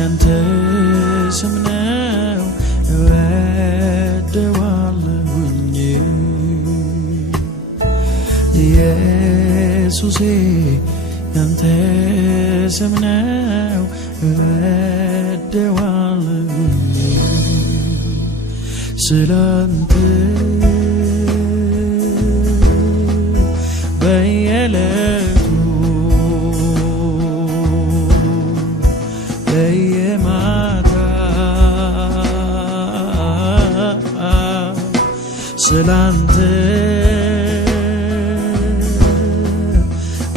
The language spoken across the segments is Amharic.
Yante semnau edewalunya Jesus yante semnau edewalunya selante bayeletu Selante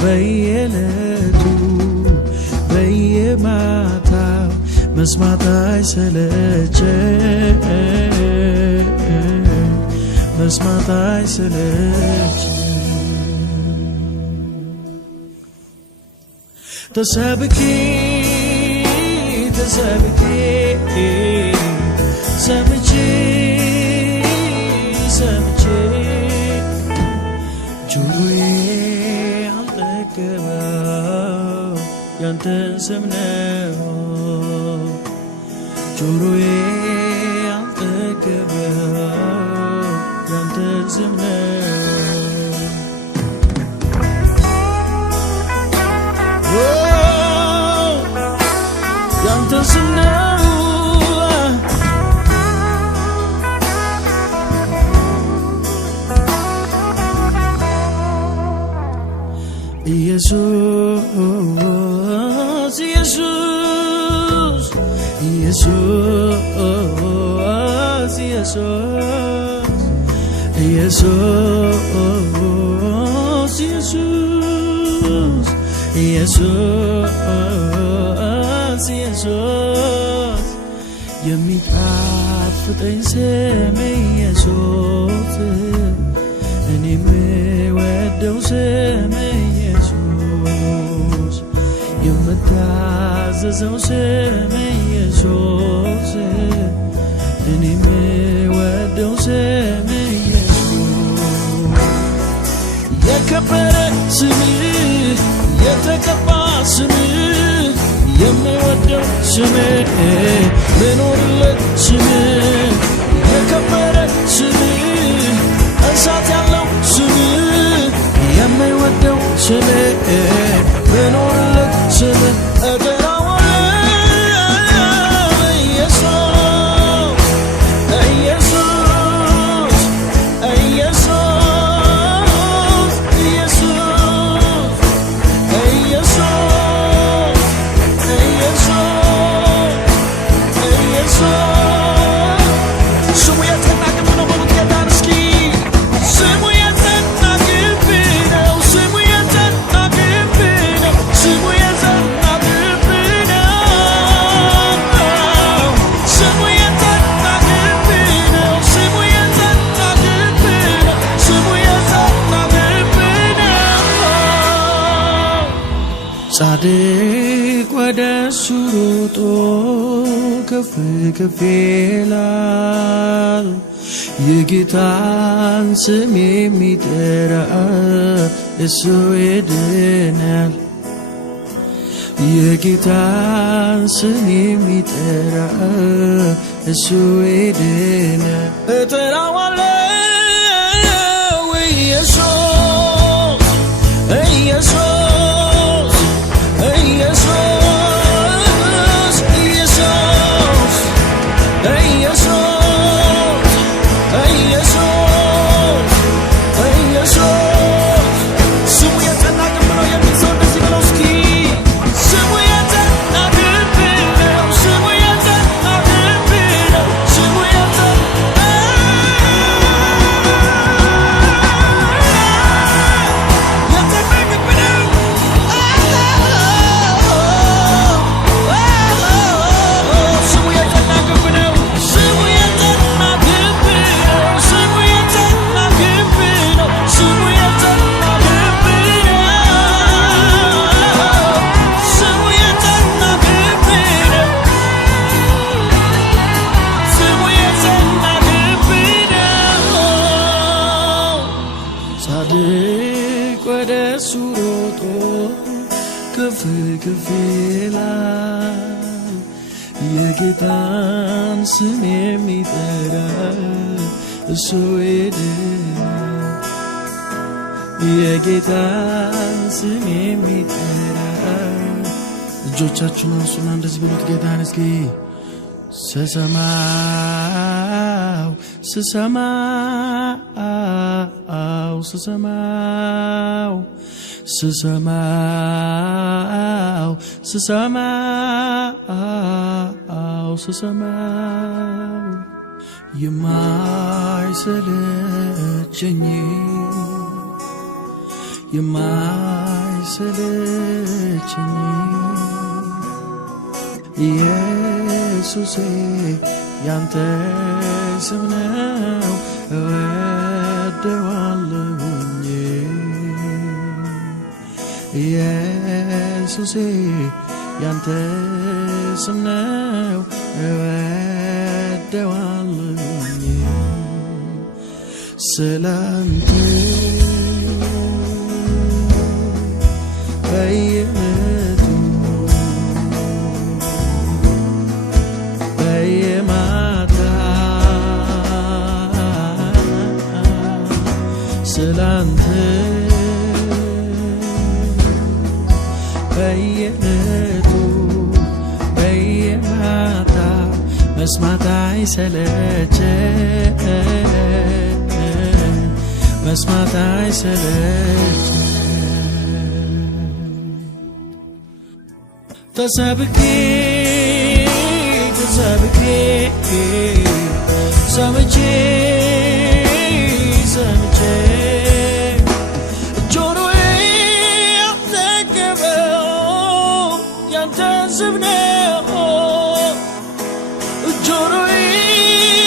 bayeletu bayemata mesmatai seleche mesmatai seleche tasabki sabchi Jurue altekeba yante semneo Jurue altekeba yante semneo Oh yante semneo Jesus, Jesus, Jesus, Jesus, Jesus, Jesus, Jesus, Jesus. የሚጣፍጠኝ ስም ኢየሱስ እኔ የምወደው ስም ኢየሱስ የምታዘዘው ስም ኢየሱስ እኔ የምወደው ስም ኢየሱስ የከበረ ስም የተቀባ ስም የምወደው ስም ልኖርለት ስም የከበረ ስም እሳት ያለው ስም የምወደው ስም ልኖርለት ስም ጻድቅ ወደ እሱ ሮጦ ከፍ ከፍ ይላል የጌታን ስም የሚጠራ እሱ ይድናል የጌታን ስም የሚጠራ እሱ ይድናል እጠራዋለሁ ኢየሱስ ኢየሱስ የጌታን ስም የሚጠራ እሱ ይድናል። የጌታን ስም የሚጠራ እጆቻችሁን አንሱና እንደዚህ ብሉት ጌታን እስኪ ስሰማው ስሰማው ስሰማው ስሰማው ስሰማው ስሰማው የማይሰለቸኝ የማይሰለቸኝ ኢየሱሴ ያንተ ስም ነው እወደዋለሁኝ ኢየሱሴ ያንተ ስም ነው እወደዋለሁኝ ስላንተ በየዕለቱ ስላንተ በየዕለቱ በየማታ መስማት አይሰለቸኝ መስማት አይሰለቸኝ ተሰብኬ ተሰብኬ ሰምቼ ሰምቼ ጆሮዬ ያልጠገበው ያንተ ስም ነው ጆሮዬ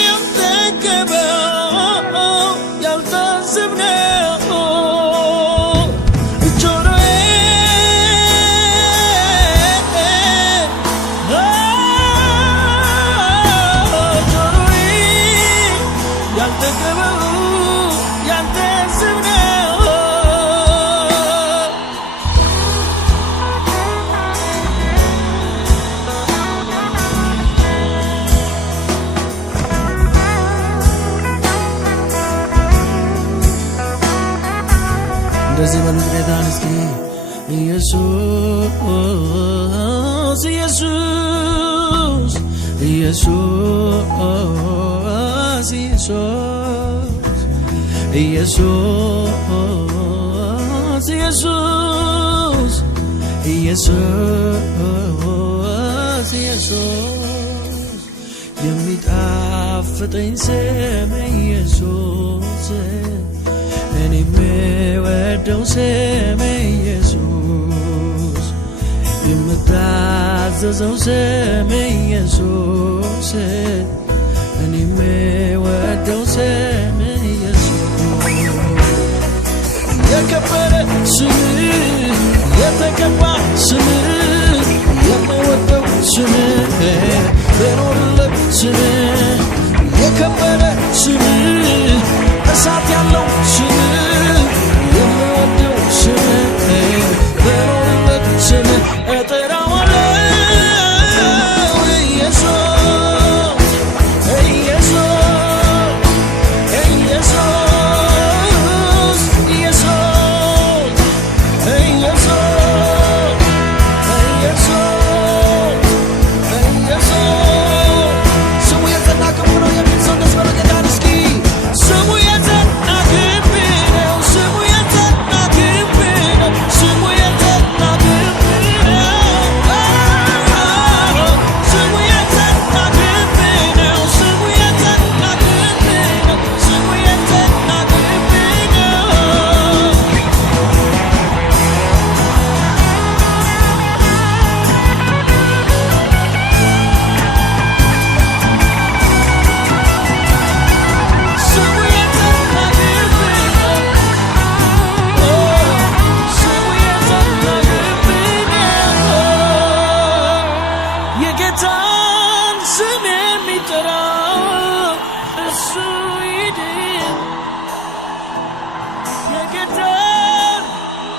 ያልጠገበው ያንተ ስም ነው ጆሮዬ ያልጠገበው ያንተ ስም ነው እንደዚህ በሉት ጌታን እስኪ ኢየሱስ ኢየሱስ ኢየሱስ ኢየሱስ ኢየሱስ ኢየሱስ ኢየሱስ የሚጣፍጠኝ ስም ኢየሱስ እኔ የምወደው ስም ኢየሱስ የምታዘዘው ስም ኢየሱስ እኔ የምወደው ስም የከበረ ስም የተቀባ ስም የምወደው ስም በኖርለት ስም የከበረ ስም እሳት ያለው ስም የምወደው ስም በኖርለት ስም እጠራዋለሁ ኢየሱስ ኢየሱስ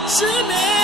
Sing